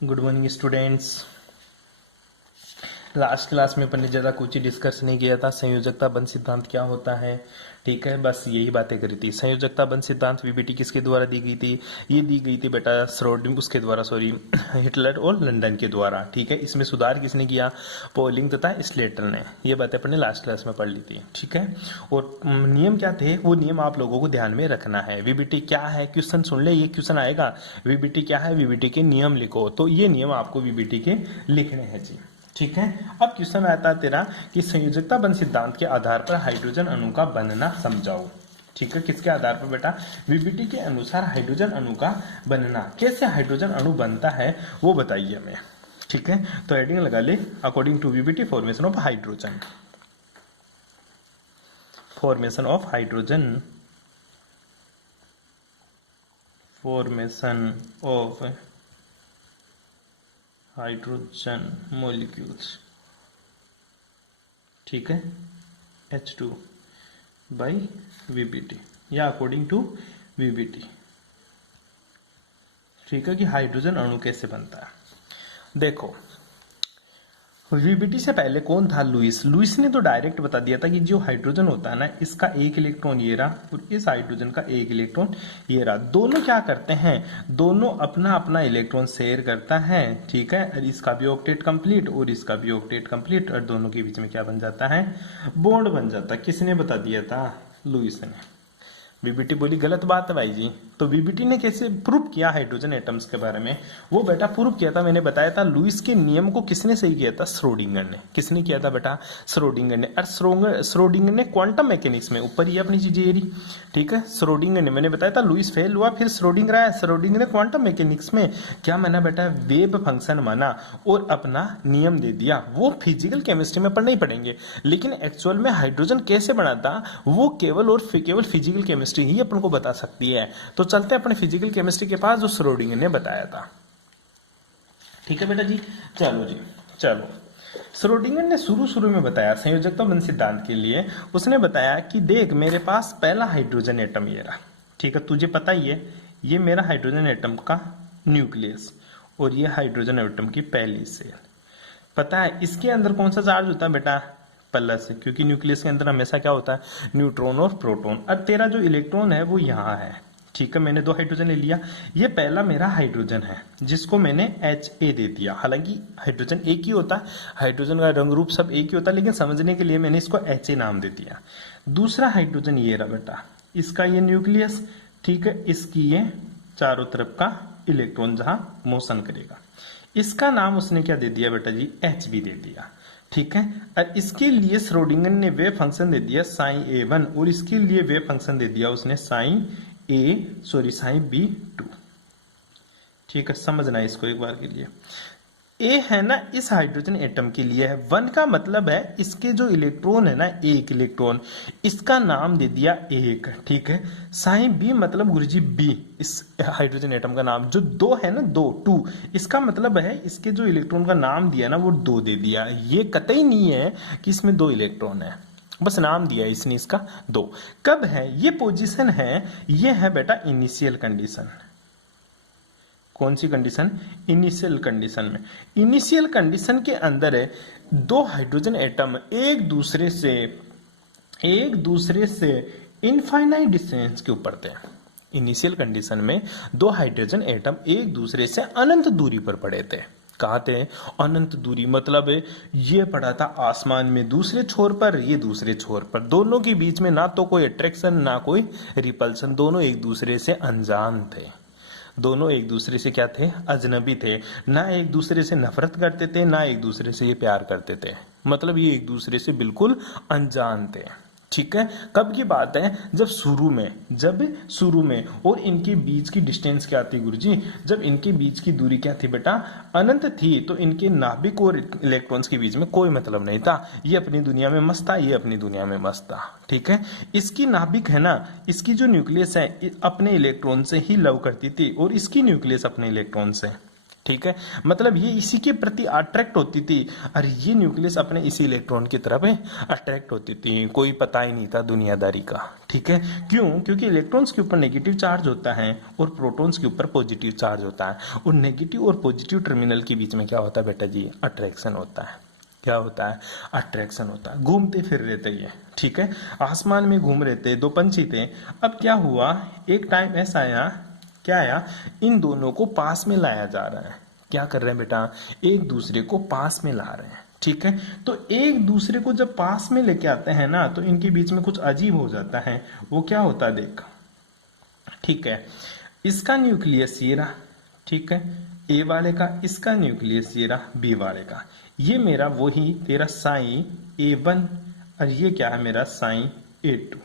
Good morning students. Last class में अपन ने ज़्यादा कुछ ही डिस्कस नहीं किया था। संयोजकता बंध सिद्धांत क्या होता है, ठीक है, बस यही बातें करी थी। संयोजकता बंध सिद्धांत वीबीटी किसके द्वारा दी गई थी? ये दी गई थी बेटा श्रोडिंगर उसके द्वारा, सॉरी हिटलर और लंदन के द्वारा, ठीक है। इसमें सुधार किसने किया? पोलिंग तथा स्लेटर ने। ये बातें अपन ने लास्ट क्लास में पढ़ ली थी, ठीक है। और नियम क्या थे, वो नियम आप लोगों को ध्यान में रखना है। वीबीटी क्या है, क्वेश्चन सुन ले, ये क्वेश्चन आएगा, वीबीटी क्या है, वीबीटी के नियम लिखो। तो ये नियम आपको वीबीटी के लिखने हैं जी, ठीक है। अब क्वेश्चन आता है तेरा कि संयोजकता बंध सिद्धांत के आधार पर हाइड्रोजन अणु का बनना समझाओ, ठीक है। किसके आधार पर बेटा? वीबीटी के अनुसार हाइड्रोजन अणु का बनना, कैसे हाइड्रोजन अणु बनता है वो बताइए हमें, ठीक है। तो हेडिंग लगा ले, according to VBT formation of hydrogen, formation of hydrogen, formation of hydrogen molecules, ठीक है, H2 बाई वीबीटी या अकॉर्डिंग टू वीबीटी, ठीक है, कि हाइड्रोजन अणु कैसे बनता है। देखो वीबीटी से पहले कौन था? लुईस। लुईस ने तो डायरेक्ट बता दिया था कि जो हाइड्रोजन होता है ना, इसका एक इलेक्ट्रॉन ये रहा और इस हाइड्रोजन का एक इलेक्ट्रॉन ये रहा। दोनों क्या करते हैं? दोनों अपना अपना इलेक्ट्रॉन शेयर करता है, ठीक है। और इसका भी ऑक्टेट कंप्लीट और इसका भी ऑक्टेट कंप्लीट, और दोनों के बीच में क्या बन जाता है? बॉन्ड बन जाता है। किसने बता दिया था? लुईस ने। वीबीटी बोली गलत बात है भाई जी। तो वीबीटी ने कैसे प्रूव किया हाइड्रोजन एटम्स के बारे में? वो बेटा प्रूव किया था, मैंने बताया था, लुईस के नियम को किसने सही किया था? श्रोडिंगर ने। किसने किया था बेटा? श्रोडिंगर ने। और श्रोडिंगर ने क्वांटम मैकेनिक्स में, ऊपर ही अपनी चीजें ये रही, ठीक है। श्रोडिंगर ने, मैंने बताया था लुईस फेल हुआ, फिर श्रोडिंगर आया। श्रोडिंगर ने क्वांटम मैकेनिक्स में क्या माना बेटा? वेव फंक्शन माना और अपना नियम दे दिया। वो फिजिकल केमिस्ट्री में पर नहीं पढ़ेंगे, लेकिन एक्चुअल में हाइड्रोजन कैसे बना था वो केवल और केवल फिजिकल केमिस्ट्री ही अपन को बता सकती है। तो चलते हैं अपने फिजिकल केमिस्ट्री के पास, जो श्रोडिंगर ने बताया था, ठीक है बेटा जी। चलो जी, चलो। श्रोडिंगर ने शुरू में बताया संयोजकता बंध सिद्धांत के लिए, उसने बताया कि देख मेरे पास पहला हाइड्रोजन एटम ये रहा, ठीक है, तुझे पता ही है, ये मेरा हाइड्रोजन एटम का न्यूक्लियस और ये हाइड्रोजन एटम की पहली सेल। पता है इसके अंदर कौन सा चार्ज होता है बेटा? प्लस, क्योंकि न्यूक्लियस के अंदर हमेशा क्या होता है? न्यूट्रॉन और प्रोटॉन। अब तेरा जो इलेक्ट्रॉन है वो यहाँ है, ठीक है। मैंने दो हाइड्रोजन ले लिया, ये पहला मेरा हाइड्रोजन है जिसको मैंने Ha दे दिया। हालांकि हाइड्रोजन एक ही होता है, हाइड्रोजन का रंग रूप सब एक ही होता है, लेकिन समझने के लिए मैंने इसको Ha नाम दे दिया। दूसरा हाइड्रोजन ये रहा बेटा, इसका ये न्यूक्लियस, ठीक है, इसकी ये चारों तरफ का इलेक्ट्रॉन जहां मोशन करेगा, इसका नाम उसने क्या दे दिया बेटा जी? Hb दे दिया, ठीक है। और इसके लिए श्रोडिंगर ने वेव फंक्शन दे दिया साइन A1 और इसके लिए वेव फंक्शन दे दिया उसने साइन B2, ठीक है। समझना इसको एक बार के लिए। ए है ना इस हाइड्रोजन एटम के लिए है, 1 का मतलब है इसके जो इलेक्ट्रॉन है ना, एक इलेक्ट्रॉन, इसका नाम दे दिया 1, ठीक है। साइन बी मतलब गुरुजी बी, इस हाइड्रोजन एटम का नाम। जो 2 है ना, 2 इसका मतलब है इसके जो इलेक्ट्रॉन का नाम दिया ना वो 2 दे दिया। ये कतई नहीं है कि इसमें 2 इलेक्ट्रॉन है, बस नाम दिया इसने इसका 2। कब है ये पोजीशन है? ये है बेटा इनिशियल कंडीशन। कौन सी कंडीशन? इनिशियल कंडीशन में। इनिशियल कंडीशन के अंदर है 2 हाइड्रोजन एटम एक दूसरे से इनफाइनाइट डिस्टेंस के ऊपर थे। इनिशियल कंडीशन में 2 हाइड्रोजन एटम एक दूसरे से अनंत दूरी पर पड़े थे। कहा थे? अनंत दूरी मतलब ये पड़ा था आसमान में दूसरे छोर पर, ये दूसरे छोर पर। दोनों के बीच में ना तो कोई अट्रैक्शन ना कोई रिपल्सन, दोनों एक दूसरे से अनजान थे। दोनों एक दूसरे से क्या थे? अजनबी थे। ना एक दूसरे से नफरत करते थे, ना एक दूसरे से ये प्यार करते थे। मतलब ये एक दूसरे से बिल्कुल अनजान थे, ठीक है। कब की बात है? जब शुरू में और इनके बीच की डिस्टेंस क्या थी गुरुजी? जब इनके बीच की दूरी क्या थी बेटा? अनंत थी। तो इनके नाभिक और इलेक्ट्रॉन्स के बीच में कोई मतलब नहीं था। ये अपनी दुनिया में मस्त था, ये अपनी दुनिया में मस्त था, ठीक है। इसकी नाभिक है ना, इसकी जो न्यूक्लियस है अपने इलेक्ट्रॉन से ही लव करती थी और इसकी न्यूक्लियस अपने इलेक्ट्रॉन से, ठीक है, मतलब ये इसी के प्रति अट्रैक्ट होती थी और ये न्यूक्लियस अपने इसी इलेक्ट्रॉन की तरफ अट्रैक्ट होती थी। कोई पता ही नहीं था दुनियादारी का। ठीक है, क्यों? क्योंकि इलेक्ट्रॉन्स के ऊपर नेगेटिव चार्ज होता है और प्रोटॉन्स के ऊपर पॉजिटिव चार्ज होता है, और नेगेटिव और पॉजिटिव टर्मिनल के बीच में क्या होता है बेटा जी? अट्रैक्शन होता है। क्या होता है? अट्रैक्शन होता है। घूमते फिर रहे थे ये, ठीक है, आसमान में घूम रहे थे, दो पंछी थे। अब क्या हुआ, एक टाइम ऐसा आया, क्या आया, इन दोनों को पास में लाया जा रहा है। क्या कर रहे हैं बेटा? एक दूसरे को पास में ला रहे हैं। ठीक है, तो एक दूसरे को जब पास में लेके आते हैं ना, तो इनके बीच में कुछ अजीब हो जाता है। वो क्या होता है देख, ठीक है, इसका न्यूक्लियस ये रहा, ठीक है, ए वाले का, इसका न्यूक्लियस ये रहा बी वाले का। ये मेरा वही तेरा साइन A1 और ये क्या है मेरा साइन A2।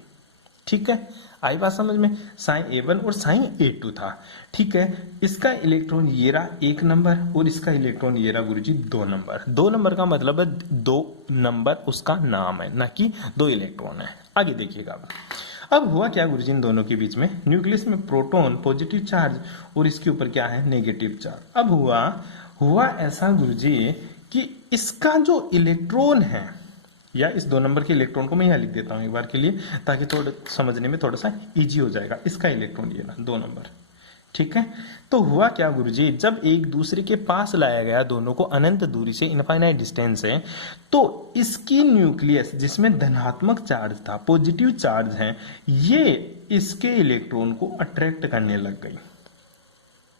ठीक है, आई बात समझ में? साइन A1 और साइन A2 था। ठीक है, इसका इलेक्ट्रॉन ये रहा 1 नंबर और इसका इलेक्ट्रॉन ये रहा गुरुजी 2 नंबर। 2 नंबर का मतलब है 2 नंबर उसका नाम है, ना कि 2 इलेक्ट्रॉन है। आगे देखिएगा। अब हुआ क्या गुरुजी, इन दोनों के बीच में न्यूक्लियस में प्रोटॉन पॉजिटिव चार्ज और इसके ऊपर क्या है? Negative charge. अब हुआ ऐसा गुरुजी कि इसका जो इलेक्ट्रॉन है, या इस 2 नंबर के इलेक्ट्रॉन को मैं यहाँ लिख देता हूँ एक बार के लिए, ताकि थोड़ा समझने में थोड़ा सा इजी हो जाएगा। इसका इलेक्ट्रॉन ये ना 2 नंबर। ठीक है, तो हुआ क्या गुरुजी, जब एक दूसरे के पास लाया गया दोनों को अनंत दूरी से, इनफाइनाइट डिस्टेंस से, तो इसकी न्यूक्लियस जिसमें धनात्मक चार्ज था, पॉजिटिव चार्ज है, ये इसके इलेक्ट्रॉन को अट्रैक्ट करने लग गई।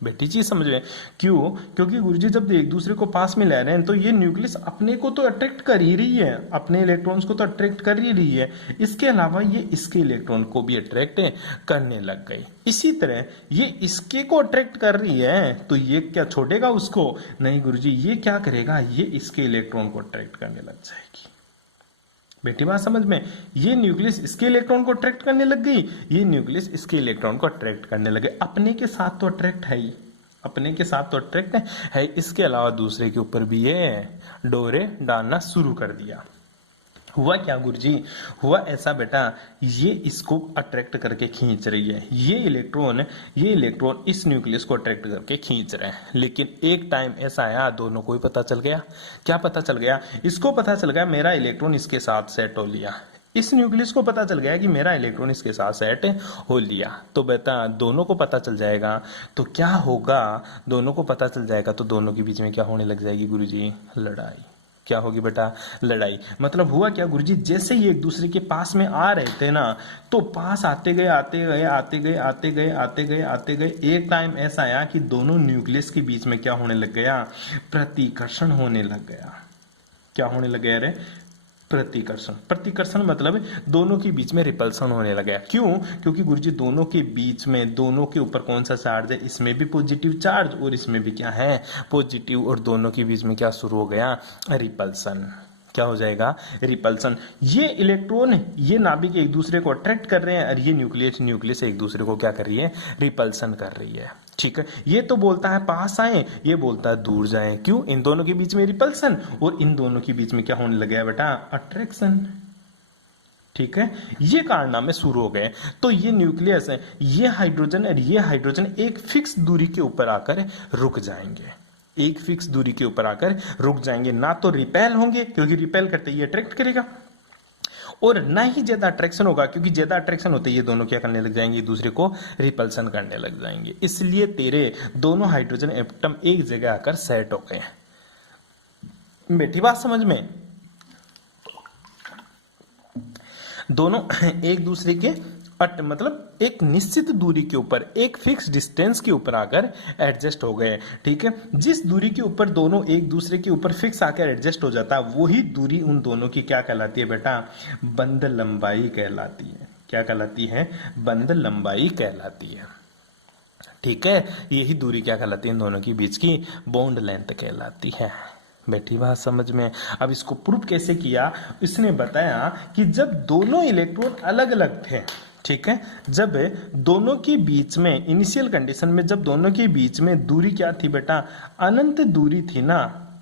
बेटी चीज समझ रहे हैं? क्यों? क्योंकि गुरुजी जब एक दूसरे को पास में ले रहे हैं तो ये न्यूक्लियस अपने को तो अट्रैक्ट कर ही रही है, अपने इलेक्ट्रॉन्स को तो अट्रैक्ट कर ही रही है, इसके अलावा ये इसके इलेक्ट्रॉन को भी अट्रैक्ट करने लग गई। इसी तरह ये इसके को अट्रैक्ट कर रही है, तो ये क्या छोड़ेगा उसको? नहीं गुरुजी, ये क्या करेगा, ये इसके इलेक्ट्रॉन को अट्रैक्ट करने लग जाएगी। बेटी बात समझ में? ये न्यूक्लियस इसके इलेक्ट्रॉन को अट्रैक्ट करने लग गई, ये न्यूक्लियस इसके इलेक्ट्रॉन को अट्रैक्ट करने लगे। अपने के साथ तो अट्रैक्ट है ही, अपने के साथ तो अट्रैक्ट है, इसके अलावा दूसरे के ऊपर भी ये डोरे डालना शुरू कर दिया। हुआ क्या गुरुजी, हुआ ऐसा बेटा, ये इसको अट्रैक्ट करके खींच रही है, ये इलेक्ट्रॉन इस न्यूक्लियस को अट्रैक्ट करके खींच रहे हैं। लेकिन एक टाइम ऐसा आया, दोनों को ही पता चल गया। क्या पता चल गया? इसको पता चल गया मेरा इलेक्ट्रॉन इसके साथ सेट हो लिया, इस न्यूक्लियस को पता चल गया कि मेरा इलेक्ट्रॉन इसके साथ सेट हो लिया। तो बेटा दोनों को पता चल जाएगा, तो क्या होगा, दोनों को पता चल जाएगा तो दोनों के बीच में क्या होने लग जाएगी गुरुजी? लड़ाई। क्या होगी बेटा? लड़ाई। मतलब हुआ क्या गुरुजी, जैसे ही एक दूसरे के पास में आ रहे थे ना, तो पास आते गए आते गए आते गए आते गए आते गए आते गए, एक टाइम ऐसा आया कि दोनों न्यूक्लियस के बीच में क्या होने लग गया? प्रतिकर्षण होने लग गया। क्या होने लग गया रे? प्रतिकर्षण। प्रतिकर्षण मतलब दोनों के बीच में रिपल्सन होने लगा। क्यों? क्योंकि गुरुजी दोनों के बीच में, दोनों के ऊपर कौन सा चार्ज है? इसमें भी पॉजिटिव चार्ज और इसमें भी क्या है? पॉजिटिव, और दोनों के बीच में क्या शुरू हो गया? रिपल्सन। क्या हो जाएगा? रिपल्सन। ये इलेक्ट्रॉन, ये नाभिक एक दूसरे को अट्रैक्ट कर रहे हैं और ये न्यूक्लियस एक दूसरे को क्या कर रही है? रिपल्सन कर रही है। ठीक है, ये तो बोलता है पास आए, ये बोलता है दूर जाएं। क्यों? इन दोनों के बीच में रिपल्सन और इन दोनों के बीच में क्या होने लगा बेटा? अट्रैक्शन। ठीक है, ये कारनामे शुरू हो गए। तो ये न्यूक्लियस है, ये हाइड्रोजन और ये हाइड्रोजन एक फिक्स दूरी के ऊपर आकर रुक जाएंगे, एक फिक्स दूरी के ऊपर आकर रुक जाएंगे। ना तो रिपेल होंगे, क्योंकि रिपेल करते ही अट्रैक्ट करेगा, और ना ही ज्यादा अट्रैक्शन होगा, क्योंकि ज्यादा अट्रैक्शन होते ये दोनों क्या करने लग जाएंगे? एक दूसरे को रिपल्सन करने लग जाएंगे। इसलिए तेरे दोनों हाइड्रोजन एटम एक जगह आकर सेट हो गए। बेटी बात समझ में? दोनों एक दूसरे के मतलब एक निश्चित दूरी के ऊपर, एक फिक्स डिस्टेंस के ऊपर आकर एडजस्ट हो गए। ठीक है, जिस दूरी के ऊपर दोनों एक दूसरे के ऊपर फिक्स आकर एडजस्ट हो जाता है, वही दूरी उन दोनों की क्या कहलाती है बेटा? बंध लंबाई कहलाती है। क्या कहलाती है? बंध लंबाई कहलाती है। ठीक है, यही दूरी क्या कहलाती है? इन दोनों के बीच की बॉन्ड लेंथ कहलाती है। बैठी बात समझ में? अब इसको प्रूफ कैसे किया? इसने बताया कि जब दोनों इलेक्ट्रॉन अलग अलग थे, ठीक है, जब दोनों के बीच में इनिशियल कंडीशन में, जब दोनों के बीच में दूरी क्या थी बेटा? अनंत दूरी थी ना,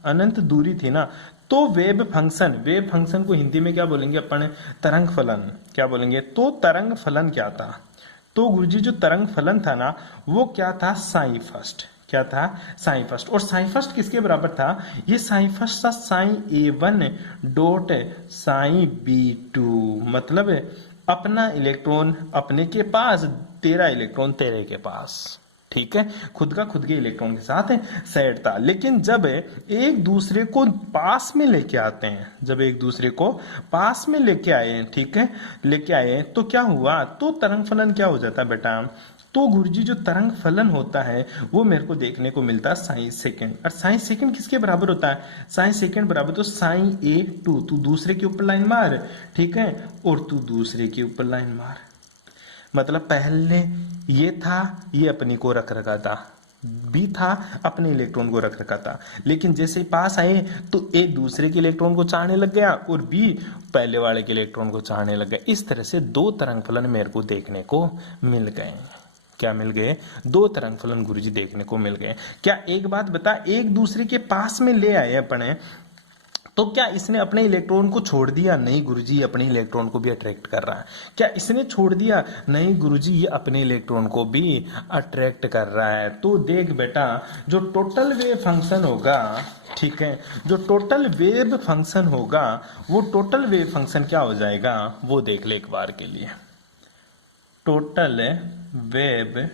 अनंत दूरी थी ना, तो वेव फंक्शन को हिंदी में क्या बोलेंगे अपन? तरंग फलन। क्या बोलेंगे? तो तरंग फलन क्या था? तो गुरुजी जो तरंग फलन था ना, वो क्या था? Psi first. क्या था, साइन फर्स्ट। और साइन फर्स्ट किसके बराबर था, ये साइन फर्स्ट था psi A1 dot psi B2, मतलब अपना इलेक्ट्रॉन अपने के पास, तेरा इलेक्ट्रॉन तेरे के पास, ठीक है, खुद का खुद के इलेक्ट्रॉन के साथ सेट था। लेकिन जब एक दूसरे को पास में लेके आते हैं, जब एक दूसरे को पास में लेके आए, ठीक है, लेके आए, तो क्या हुआ, तो तरंग फलन क्या हो जाता है बेटा, तो गुरुजी जो तरंग फलन होता है वो मेरे को देखने को मिलता है साइन सेकंड। और साइन सेकंड किसके बराबर होता है, साइन सेकंड बराबर तो साइन A2, तू दूसरे के ऊपर लाइन मार, ठीक है, और तू दूसरे के ऊपर लाइन मार, मतलब पहले ये था, ये अपनी को रख रखा था, बी था, अपने इलेक्ट्रॉन को रख रखा था, लेकिन जैसे पास आए तो ए दूसरे के इलेक्ट्रॉन को चाहने लग गया और बी पहले वाले के इलेक्ट्रॉन को चाहने लग गया। इस तरह से दो तरंग फलन मेरे को देखने को मिल गए। क्या मिल गए, दो तरंग फलन गुरुजी देखने को मिल गए। क्या एक बात बता, एक दूसरे के पास में ले आए अपने, तो क्या इसने अपने इलेक्ट्रॉन को छोड़ दिया, नहीं गुरुजी अपने इलेक्ट्रॉन को भी अट्रैक्ट कर रहा है। क्या इसने छोड़ दिया, नहीं गुरुजी ये अपने इलेक्ट्रॉन को भी अट्रैक्ट कर रहा है। तो देख बेटा, जो टोटल वेव फंक्शन होगा, ठीक है, जो टोटल वेव फंक्शन होगा, वो टोटल वेव फंक्शन क्या हो जाएगा, वो देख ले एक बार के लिए। टोटल वेव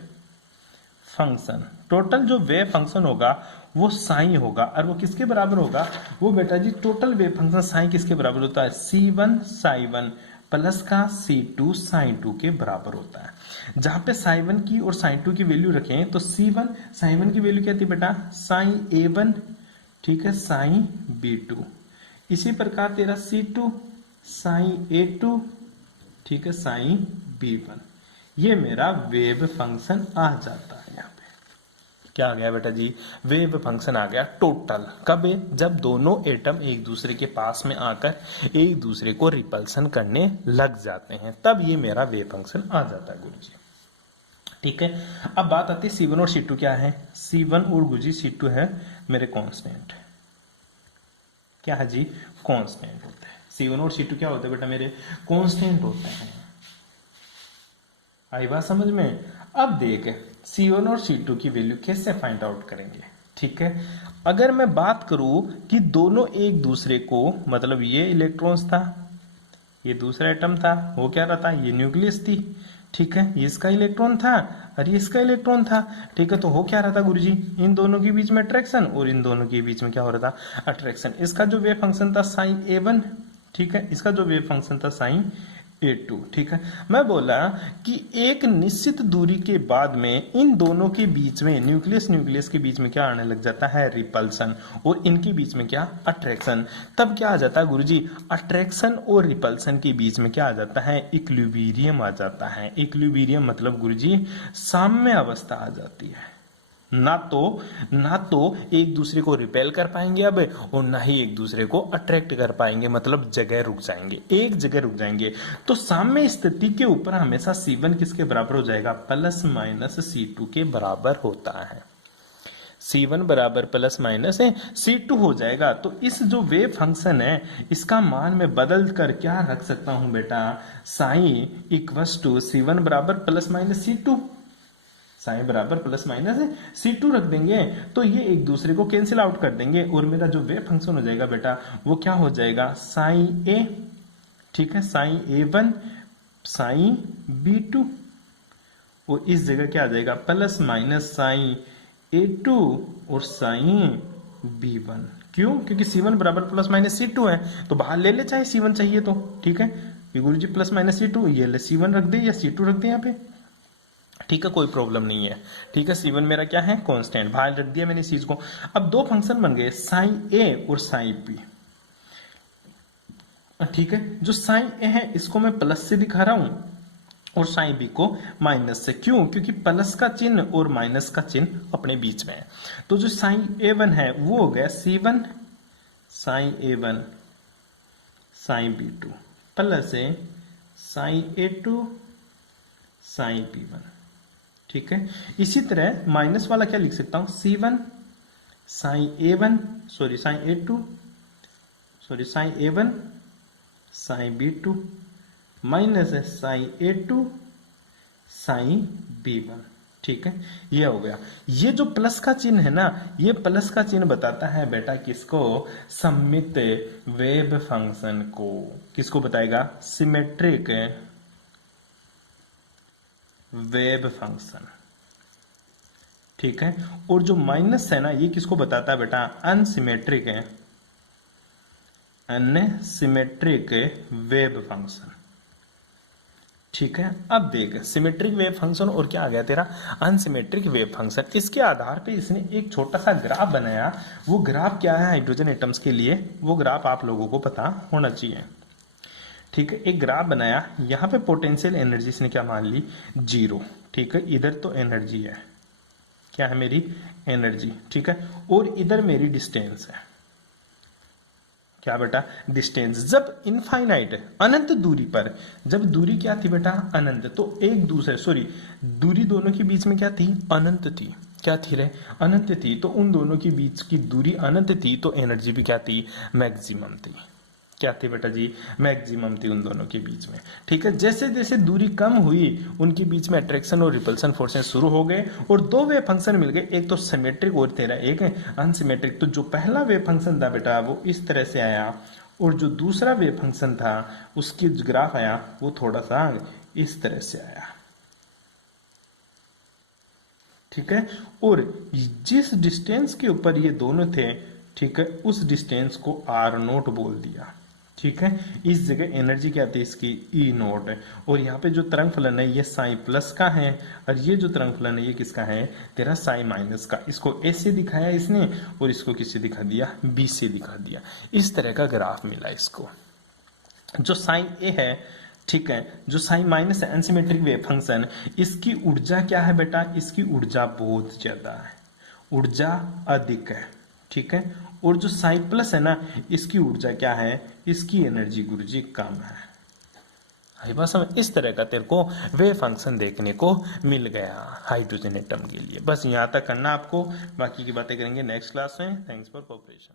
फंक्शन, टोटल जो वेव फंक्शन होगा वो साइन होगा, और वो किसके बराबर होगा, वो बेटा जी टोटल वेव फंक्शन साइन किसके बराबर होता है, C1 sin1 प्लस का C2 sin2 के बराबर होता है। जहां पे sin1 की और sin2 की वैल्यू रखें तो C1 sin1 की वैल्यू क्या थी बेटा, sin A1, ठीक है, sin B2, इसी प्रकार तेरा C2 sin A2, ठीक है, sin B1, ये मेरा वेव फंक्शन आ जाता है। यहाँ पे क्या आ गया बेटा जी, वेव फंक्शन आ गया टोटल। कब, जब दोनों एटम एक दूसरे के पास में आकर एक दूसरे को रिपल्सन करने लग जाते हैं, तब ये मेरा वेव फंक्शन आ जाता है गुरुजी, ठीक है। अब बात आती है C1 और C2 क्या है, C1 और गुरुजी C2 है मेरे कांस्टेंट, क्या है जी, कांस्टेंट होते हैं। C1 और C2 क्या होते हैं बेटा, मेरे कांस्टेंट होते हैं। आई बात समझ में। अब देख C1 और C2 की वैल्यू कैसे फाइंड आउट करेंगे, ठीक है। अगर मैं बात करूं कि दोनों एक दूसरे को, मतलब ये इलेक्ट्रॉन्स था, ये दूसरा एटम था, वो क्या रहता, ये न्यूक्लियस थी, ठीक है, ये इसका इलेक्ट्रॉन था और ये इसका इलेक्ट्रॉन था, ठीक है, तो हो क्या रहा था गुरुजी, इन दोनों के बीच में अट्रैक्शन और इन दोनों के बीच में क्या हो रहा था, अट्रैक्शन। इसका जो वेव फंक्शन था साइन A1, ठीक है, इसका जो वेव फंक्शन था साइन A2, ठीक है। मैं बोला कि एक निश्चित दूरी के बाद में इन दोनों के बीच में, न्यूक्लियस न्यूक्लियस के बीच में क्या आने लग जाता है, रिपल्सन, और इनके बीच में क्या, अट्रैक्शन। तब क्या आ जाता है गुरुजी, अट्रैक्शन और रिपल्सन के बीच में क्या आ जाता है, इक्विलिब्रियम आ जाता है। इक्विलिब्रियम मतलब गुरुजी साम्य अवस्था आ जाती है। ना तो एक दूसरे को रिपेल कर पाएंगे अब, और ना ही एक दूसरे को अट्रैक्ट कर पाएंगे, मतलब जगह रुक जाएंगे, एक जगह रुक जाएंगे। तो साम्य स्थिति के ऊपर हमेशा C1 किसके बराबर हो जाएगा, प्लस माइनस C2 के बराबर होता है। C1 बराबर प्लस माइनस C2 हो जाएगा। तो इस जो वेव फंक्शन है इसका मान मैं बदल कर क्या रख सकता हूं बेटा, साइन इक्वस टू C1 बराबर प्लस माइनस C2, साइन बराबर प्लस माइनस C2 रख देंगे, तो ये एक दूसरे को कैंसिल आउट कर देंगे और मेरा जो वेव फंक्शन हो जाएगा बेटा वो क्या हो जाएगा, साइन A, ठीक है, साइन A1 साइन B2, और इस जगह क्या आ जाएगा, प्लस माइनस साइन A2 और साइन B1। क्यों, क्योंकि C1 बराबर प्लस माइनस C2 है, तो बाहर ले ले चाहे C1 चाहिए तो, ठीक है, गुरु जी प्लस माइनस C2, ये ले C1 रख दे या C2 रख दे यहाँ पे, ठीक है, कोई प्रॉब्लम नहीं है, ठीक है। C1 मेरा क्या है, कांस्टेंट, बाहर रख दिया मैंने इस चीज को। अब दो फंक्शन बन गए साइन A और साइन B, ठीक है। जो साइन A है इसको मैं प्लस से दिखा रहा हूं और साइन B को माइनस से, क्यों, क्योंकि प्लस का चिन्ह और माइनस का चिन्ह अपने बीच में है। तो जो साइन A1 है वो हो गया C1 sign A1 sign B2 plus sign A2 sign B1, ठीक है। इसी तरह माइनस वाला क्या लिख सकता हूं, C1 sign A1 sorry sign A2 sorry sign A1 sign B2 minus है साइन A2 साइन B1, ठीक है, ये हो गया। ये जो प्लस का चिन्ह है ना, ये प्लस का चिन्ह बताता है बेटा किसको, सममित वेव फंक्शन को। किसको बताएगा, सिमेट्रिक वेव फंक्शन। ठीक है, और जो माइनस है ना, ये किसको बताता है बेटा, अनसिमेट्रिक है, अनसिमेट्रिक वेव फंक्शन। ठीक है, अब देख सिमेट्रिक वेव फंक्शन और क्या आ गया तेरा, अनसिमेट्रिक वेव फंक्शन। इसके आधार पे इसने एक छोटा सा ग्राफ बनाया। वो ग्राफ क्या है हाइड्रोजन एटम्स के लिए, वो ग्राफ आप लोगों को पता होना चाहिए। ठीक है, एक ग्राफ बनाया, यहाँ पे पोटेंशियल एनर्जी इसने क्या मान ली, 0। ठीक है, इधर तो एनर्जी है, क्या है मेरी एनर्जी। ठीक है, और इधर मेरी डिस्टेंस है, क्या बेटा, डिस्टेंस। जब इनफाइनाइट अनंत दूरी पर, जब दूरी क्या थी बेटा, अनंत, तो एक दूसरे सॉरी दूरी दोनों के बीच में क्या थी, अनंत थी। क्या थी रे, अनंत थी। तो उन दोनों के बीच की दूरी अनंत थी, तो एनर्जी भी क्या थी, मैक्सिमम थी। क्या थी बेटा जी, मैक्सिमम थी उन दोनों के बीच में। ठीक है, जैसे जैसे दूरी कम हुई, उनके बीच में अट्रैक्शन और रिपल्सन फोर्सेस शुरू हो गए, और दो वेव फंक्शन मिल गए, एक तो सिमेट्रिक और तेरा एक अनसिमेट्रिक। तो जो पहला वेव फंक्शन था बेटा वो इस तरह से आया, और जो दूसरा वेव फंक्शन था उसकी जो ग्राफ आया वो थोड़ा सा इस तरह से आया। ठीक है, और जिस डिस्टेंस के ऊपर ये दोनों थे, ठीक है, उस डिस्टेंस को आर नोट बोल दिया। ठीक है, इस जगह एनर्जी क्या थी इसकी, ई नोट है। और यहाँ पे जो तरंग फलन है ये साई प्लस का है, और ये जो तरंग फलन है ये किसका है, तेरा साई माइनस का। इसको ए से दिखाया इसने, और इसको किससे दिखा दिया, बी से दिखा दिया। इस तरह का ग्राफ मिला इसको। जो साइन ए है, ठीक है, जो साइन माइनस है अनसिमेट्रिक वेव फंक्शन, इसकी ऊर्जा क्या है बेटा, इसकी ऊर्जा बहुत ज्यादा है, ऊर्जा अधिक है। ठीक है, और जो साइन प्लस है ना, इसकी ऊर्जा क्या है, इसकी एनर्जी गुरुजी कम है। आई बात समझ, इस तरह का तेरे को वेव फंक्शन देखने को मिल गया हाइड्रोजन एटम के लिए। बस यहाँ तक करना आपको, बाकी की बातें करेंगे नेक्स्ट क्लास में। Thanks for cooperation.